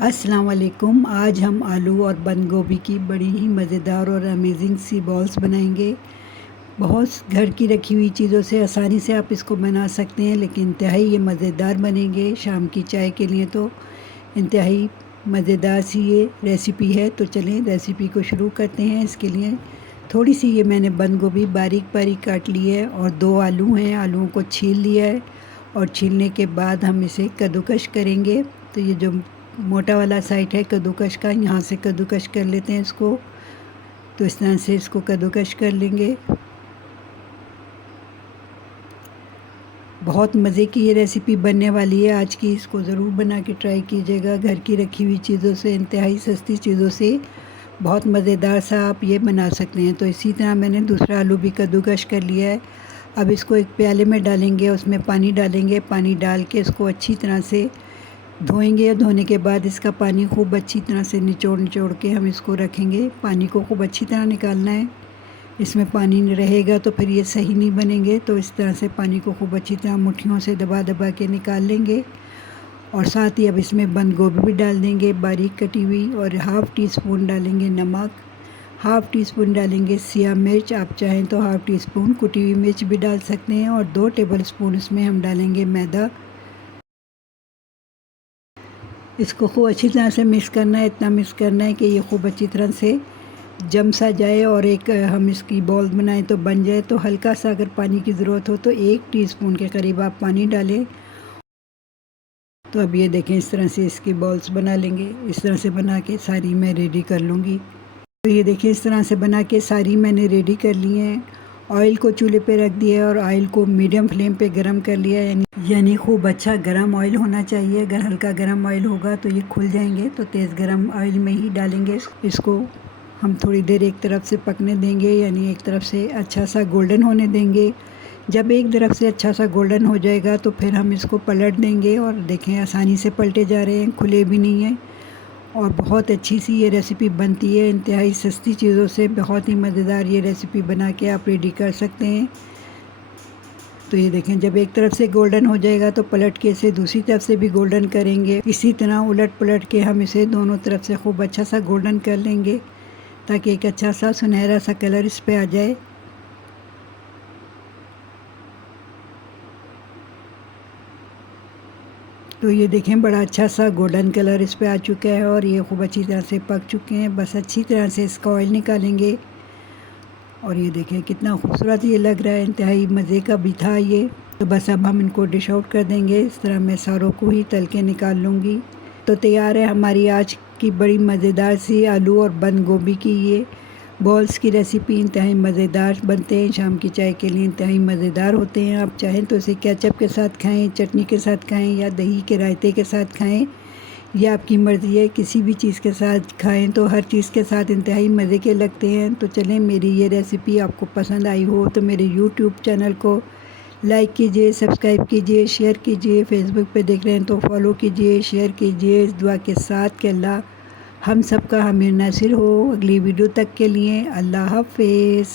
अस्सलाम वालेकुम। आज हम आलू और बंद गोभी की बड़ी ही मज़ेदार और अमेजिंग सी बॉल्स बनाएंगे। बहुत घर की रखी हुई चीज़ों से आसानी से आप इसको बना सकते हैं, लेकिन इंतहाई ये मज़ेदार बनेंगे शाम की चाय के लिए। तो इंतहाई मज़ेदार सी ये रेसिपी है। तो चलें रेसिपी को शुरू करते हैं। इसके लिए थोड़ी सी ये मैंने बंद गोभी बारीक बारीक काट ली है और 2 आलू हैं, आलूओं को छील लिया है और छीलने के बाद हम इसे कद्दूकश करेंगे। तो ये जो मोटा वाला साइड है कद्दूकश का, यहाँ से कद्दूकश कर लेते हैं इसको। तो इस तरह से इसको कद्दूकश कर लेंगे। बहुत मज़े की ये रेसिपी बनने वाली है आज की। इसको ज़रूर बना के ट्राई कीजिएगा। घर की रखी हुई चीज़ों से, इंतहाई सस्ती चीज़ों से बहुत मज़ेदार सा आप ये बना सकते हैं। तो इसी तरह मैंने दूसरा आलू भी कद्दूकश कर लिया है। अब इसको एक प्याले में डालेंगे, उसमें पानी डालेंगे। पानी डाल के इसको अच्छी तरह से धोएंगे। धोने के बाद इसका पानी खूब अच्छी तरह से निचोड़ के हम इसको रखेंगे। पानी को खूब अच्छी तरह निकालना है। इसमें पानी नहीं रहेगा तो फिर ये सही नहीं बनेंगे। तो इस तरह से पानी को खूब अच्छी तरह मुट्ठियों से दबा दबा के निकाल लेंगे। और साथ ही अब इसमें बंद गोभी भी डाल देंगे बारीक कटी हुई, और हाफ़ टी स्पून डालेंगे नमक, हाफ़ टी स्पून डालेंगे सिया मिर्च। आप चाहें तो हाफ़ टी स्पून कुटी हुई मिर्च भी डाल सकते हैं, और 2 टेबल स्पून इसमें हम डालेंगे मैदा। इसको खूब अच्छी तरह से मिक्स करना है। इतना मिक्स करना है कि ये खूब अच्छी तरह से जम सा जाए और एक हम इसकी बॉल बनाएं तो बन जाए। तो हल्का सा अगर पानी की ज़रूरत हो तो 1 टीस्पून के करीब आप पानी डालें। तो अब ये देखें, इस तरह से इसकी बॉल्स बना लेंगे। इस तरह से बना के सारी मैं रेडी कर लूँगी। तो ये देखिए, इस तरह से बना के सारी मैंने रेडी कर ली हैं। ऑयल को चूल्हे पे रख दिया है और ऑयल को मीडियम फ्लेम पे गरम कर लिया है। यानी खूब अच्छा गरम ऑयल होना चाहिए। अगर हल्का गरम ऑयल होगा तो ये खुल जाएंगे। तो तेज़ गरम ऑयल में ही डालेंगे। इसको हम थोड़ी देर एक तरफ से पकने देंगे, यानी एक तरफ से अच्छा सा गोल्डन होने देंगे। जब एक तरफ से अच्छा सा गोल्डन हो जाएगा तो फिर हम इसको पलट देंगे। और देखें, आसानी से पलटे जा रहे हैं, खुले भी नहीं हैं। और बहुत अच्छी सी ये रेसिपी बनती है। इंतहाई सस्ती चीज़ों से बहुत ही मज़ेदार ये रेसिपी बना के आप रेडी कर सकते हैं। तो ये देखें, जब एक तरफ से गोल्डन हो जाएगा तो पलट के इसे दूसरी तरफ से भी गोल्डन करेंगे। इसी तरह उलट पलट के हम इसे दोनों तरफ से खूब अच्छा सा गोल्डन कर लेंगे, ताकि एक अच्छा सा सुनहरा सा कलर इस पे आ जाए। तो ये देखें, बड़ा अच्छा सा गोल्डन कलर इस पे आ चुका है और ये खूब अच्छी तरह से पक चुके हैं। बस अच्छी तरह से इसका ऑयल निकालेंगे। और ये देखें कितना खूबसूरत ये लग रहा है, इंतहाई मज़े का भी था ये। तो बस अब हम इनको डिश आउट कर देंगे। इस तरह मैं सारों को ही तल के निकाल लूँगी। तो तैयार है हमारी आज की बड़ी मज़ेदार सी आलू और बंद गोभी की ये बॉल्स की रेसिपी। इंतहाई मज़ेदार बनते हैं, शाम की चाय के लिए इंतहाई मज़ेदार होते हैं। आप चाहें तो इसे केचप के साथ खाएं, चटनी के साथ खाएं, या दही के रायते के साथ खाएं। ये आपकी मर्ज़ी है, किसी भी चीज़ के साथ खाएं तो हर चीज़ के साथ इंतहाई मज़े के लगते हैं। तो चलें, मेरी ये रेसिपी आपको पसंद आई हो तो मेरे यूट्यूब चैनल को लाइक कीजिए, सब्सक्राइब कीजिए, शेयर कीजिए। फेसबुक पे देख रहे हैं तो फॉलो कीजिए, शेयर कीजिए, इस दुआ के साथ कि अल्लाह हम सबका हमें नासिर हो। अगली वीडियो तक के लिए अल्लाह हाफ़िज़।